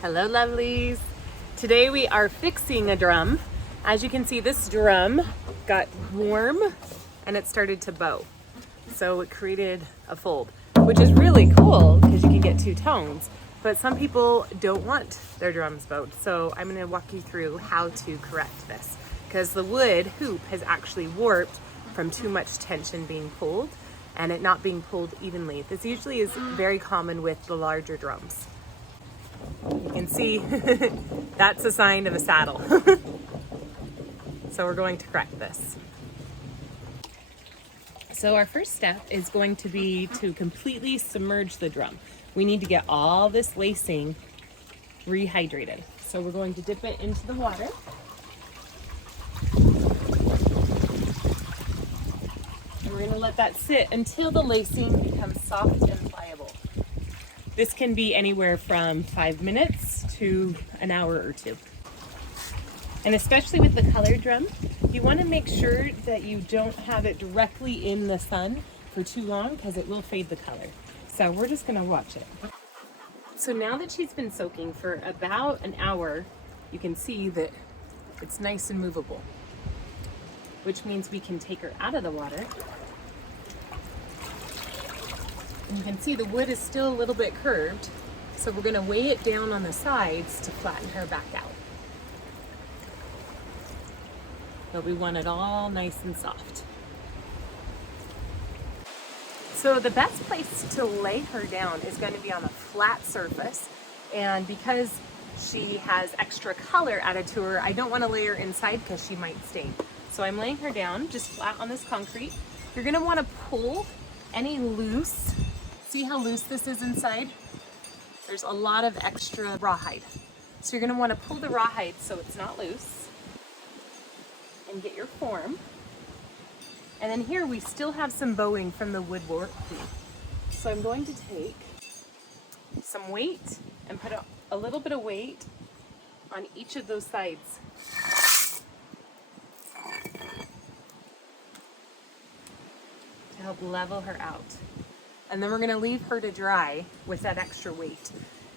Hello lovelies. Today we are fixing a drum. As you can see, this drum got warm and it started to bow. So it created a fold, which is really cool because you can get two tones. But some people don't want their drums bowed. So I'm gonna walk you through how to correct this because the wood hoop has actually warped from too much tension being pulled and it not being pulled evenly. This usually is very common with the larger drums. You can see that's a sign of a saddle. So we're going to correct this. So our first step is going to be to completely submerge the drum. We need to get all this lacing rehydrated. So we're going to dip it into the water. And we're going to let that sit until the lacing becomes soft and pliable. This can be anywhere from 5 minutes to an hour or two. And especially with the colored drum, you want to make sure that you don't have it directly in the sun for too long because it will fade the color. So we're just going to watch it. So now that she's been soaking for about an hour, you can see that it's nice and movable, which means we can take her out of the water. And you can see the wood is still a little bit curved, so we're going to weigh it down on the sides to flatten her back out. But we want it all nice and soft. So the best place to lay her down is going to be on a flat surface, and because she has extra color added to her, I don't want to lay her inside because she might stain. So I'm laying her down just flat on this concrete. You're going to want to pull any loose. See how loose this is inside? There's a lot of extra rawhide. So you're going to want to pull the rawhide so it's not loose and get your form. And then here we still have some bowing from the wood warping. So I'm going to take some weight and put a little bit of weight on each of those sides. To help level her out. And then we're going to leave her to dry with that extra weight.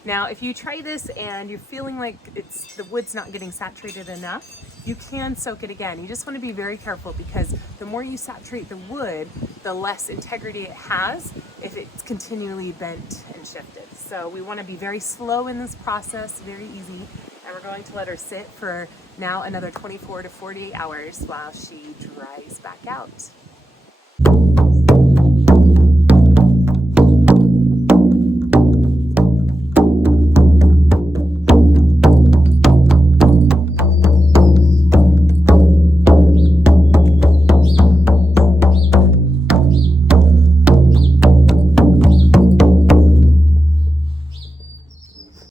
Now, if you try this and you're feeling like the wood's not getting saturated enough, you can soak it again. You just want to be very careful because the more you saturate the wood, the less integrity it has if it's continually bent and shifted. So we want to be very slow in this process, very easy. And we're going to let her sit for now another 24 to 48 hours while she dries back out.